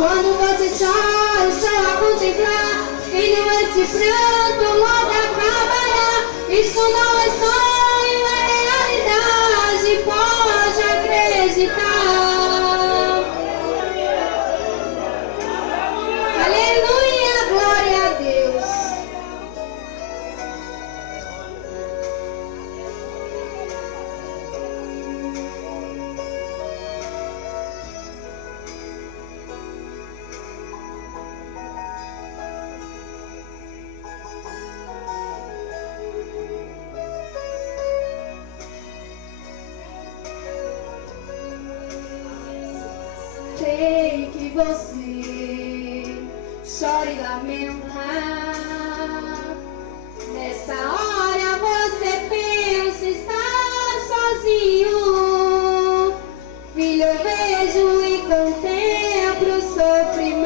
Quando você chora, o céu a contemplar, e não esse pranto logo acabará. Isso não é sonho, é realidade, pode acreditar. Aleluia, glória a Deus. Sei que você chora e lamenta. Nessa hora você pensa estar sozinho. Filho, eu vejo e contemplo o sofrimento.